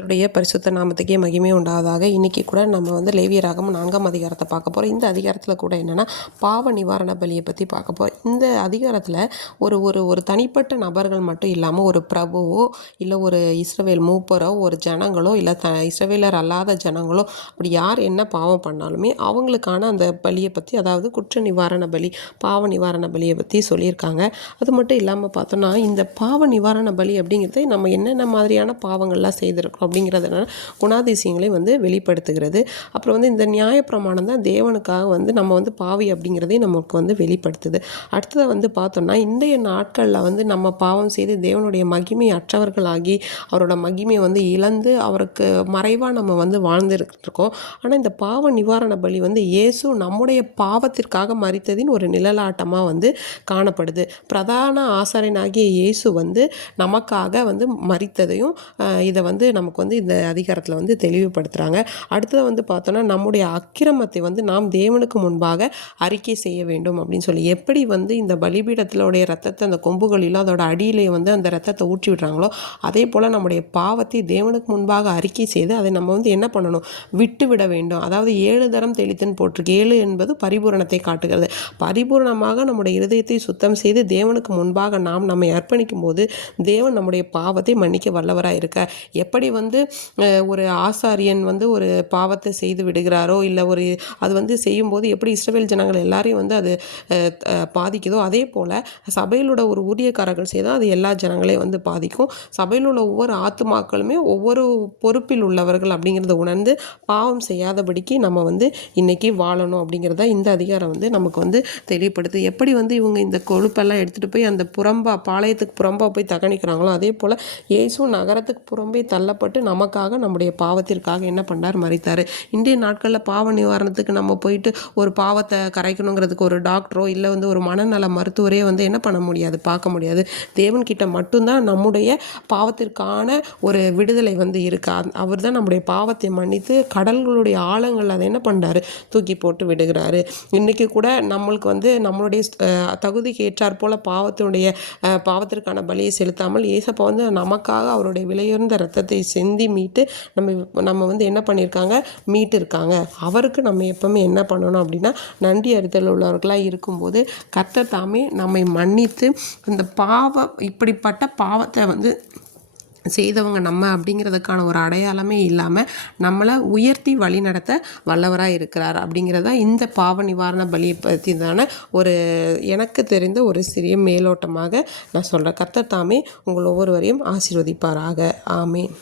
கர்த்தருடைய பரிசுத்த நாமத்துக்கே மகிமை உண்டாவதாக. இன்றைக்கி கூட நம்ம வந்து லேவியராகமம் 4ஆம் அதிகாரத்தை பார்க்க போகிறோம். இந்த அதிகாரத்தில் கூட என்னென்னா பாவ நிவாரண பலியை பற்றி பார்க்க போகிறோம். இந்த அதிகாரத்தில் ஒரு ஒரு ஒரு தனிப்பட்ட நபர்கள் மட்டும் இல்லாமல் ஒரு பிரபுவோ இல்லை ஒரு இஸ்ரவேல் மூப்பரோ ஒரு ஜனங்களோ இல்லை இஸ்ரவேலர் அல்லாத ஜனங்களோ அப்படி யார் என்ன பாவம் பண்ணாலுமே அவங்களுக்கான அந்த பலியை பற்றி, அதாவது குற்ற நிவாரண பலி, பாவ நிவாரண பலியை பற்றி சொல்லியிருக்காங்க. அது மட்டும் இல்லாமல் பார்த்தோன்னா இந்த பாவ நிவாரண பலி அப்படிங்கிறது நம்ம என்னென்ன மாதிரியான பாவங்கள்லாம் செய்திருக்கோம் அப்படிங்கிறதுனால குணாதிசயங்களை வந்து வெளிப்படுத்துகிறது. அப்புறம் வந்து இந்த நியாயப்பிரமாணம் தான் தேவனுக்காக வந்து நம்ம வந்து பாவி அப்படிங்கிறதே நமக்கு வந்து வெளிப்படுத்துது. அடுத்ததை வந்து பார்த்தோம்னா இன்றைய நாட்களில் வந்து நம்ம பாவம் செய்து தேவனுடைய மகிமை அற்றவர்களாகி அவரோட மகிமையை வந்து இழந்து அவருக்கு மறைவாக நம்ம வந்து வாழ்ந்துருக்கோம். ஆனால் இந்த பாவ நிவாரண பலி வந்து இயேசு நம்முடைய பாவத்திற்காக மரித்ததின் ஒரு நிழலாட்டமாக வந்து காணப்படுது. பிரதான ஆசாரியனாகிய இயேசு வந்து நமக்காக வந்து மரித்ததையும் இதை வந்து நமக்கு வந்து இந்த அதிகாரத்தில் வந்து தெளிவுபடுத்துகிறாங்க. அடுத்தது வந்து பார்த்தோன்னா நம்முடைய அக்கிரமத்தை வந்து நாம் தேவனுக்கு முன்பாக அறிக்கை செய்ய வேண்டும் அப்படின்னு சொல்லி, எப்படி வந்து இந்த பலிபீடத்திலுடைய ரத்தத்தை அந்த கொம்புகளிலும் அதோட அடியிலே வந்து அந்த ரத்தத்தை ஊற்றி விடுறாங்களோ அதே போல் நம்முடைய பாவத்தை தேவனுக்கு முன்பாக அறிக்கை செய்து அதை நம்ம வந்து என்ன பண்ணணும், விட்டு விட வேண்டும். அதாவது 7 தரம் தெளித்துன்னு போட்டிருக்கு. 7 என்பது பரிபூரணத்தை காட்டுகிறது. பரிபூர்ணமாக நம்முடைய இருதயத்தை சுத்தம் செய்து தேவனுக்கு முன்பாக நாம் நம்மை அர்ப்பணிக்கும் போது தேவன் நம்முடைய பாவத்தை மன்னிக்க வல்லவராக இருக்க. எப்படி வந்து ஒரு ஆசாரியன் வந்து ஒரு பாவத்தை செய்து விடுகிறாரோ இல்லை ஒரு அது வந்து செய்யும்போது எப்படி இஸ்ரவேல் ஜனங்கள் எல்லாரையும் வந்து அது பாதிக்குதோ அதே போல் சபையிலோட ஒரு ஊழியக்காரர்கள் செய்தால் அது எல்லா ஜனங்களையும் வந்து பாதிக்கும். சபையில் உள்ள ஒவ்வொரு ஆத்துமாக்களுமே ஒவ்வொரு பொறுப்பில் உள்ளவர்கள் அப்படிங்கிறத உணர்ந்து பாவம் செய்யாதபடிக்கு நம்ம வந்து இன்றைக்கி வாழணும் அப்படிங்கிறத இந்த அதிகாரம் வந்து நமக்கு வந்து தெளிவுபடுத்து. எப்படி வந்து இவங்க இந்த கொழுப்பெல்லாம் எடுத்துகிட்டு போய் அந்த பாளையத்துக்கு புறம்பா போய் தகனிக்கிறாங்களோ அதே போல் இயேசு நகரத்துக்கு புறம்பே தள்ளப்பட்டு நமக்காக நம்முடைய பாவத்திற்காக என்ன பண்ணார், மரித்தார். இன்றைய நாட்களில் பாவ நிவாரணத்துக்கு நம்ம போயிட்டு ஒரு பாவத்தை கரைக்கணுங்கிறதுக்கு ஒரு டாக்டரோ இல்லை வந்து ஒரு மனநல மருத்துவரே வந்து என்ன பண்ண முடியாது, பார்க்க முடியாது. தேவன்கிட்ட மட்டும்தான் நம்முடைய பாவத்திற்கான ஒரு விடுதலை வந்து இருக்கா. அவர் தான் நம்முடைய பாவத்தை மன்னித்து கடல்களுடைய ஆழங்கள் அதை என்ன பண்ணுறாரு, தூக்கி போட்டு விடுகிறாரு. இன்றைக்கி கூட நம்மளுக்கு வந்து நம்மளுடைய தகுதிக்கு ஏற்றாற் போல் பாவத்திற்கான பலியை செலுத்தாமல் ஏசப்பா வந்து நமக்காக அவருடைய விலையுயர்ந்த ரத்தத்தை செந்தி மீட்டு நம்ம வந்து என்ன பண்ணியிருக்காங்க, மீட்டு இருக்காங்க. அவருக்கு நம்ம எப்பவுமே என்ன பண்ணணும் அப்படின்னா நன்றி அறிதல் உள்ளவர்களாக இருக்கும்போது கர்த்தர் தாமே நம்மை மன்னித்து அந்த இப்படிப்பட்ட பாவத்தை வந்து செய்தவங்க நம்ம அப்படிங்கிறதுக்கான ஒரு அடையாளமே இல்லாமல் நம்மளை உயர்த்தி வழி நடத்த வல்லவராக இருக்கிறார் அப்படிங்கிறத இந்த பாவ நிவாரண பலியை பற்றி தானே ஒரு எனக்கு தெரிந்த ஒரு சிறிய மேலோட்டமாக நான் சொல்கிறேன். கர்த்தர் தாமே உங்கள் ஒவ்வொருவரையும் ஆசீர்வதிப்பாராக. ஆமென்.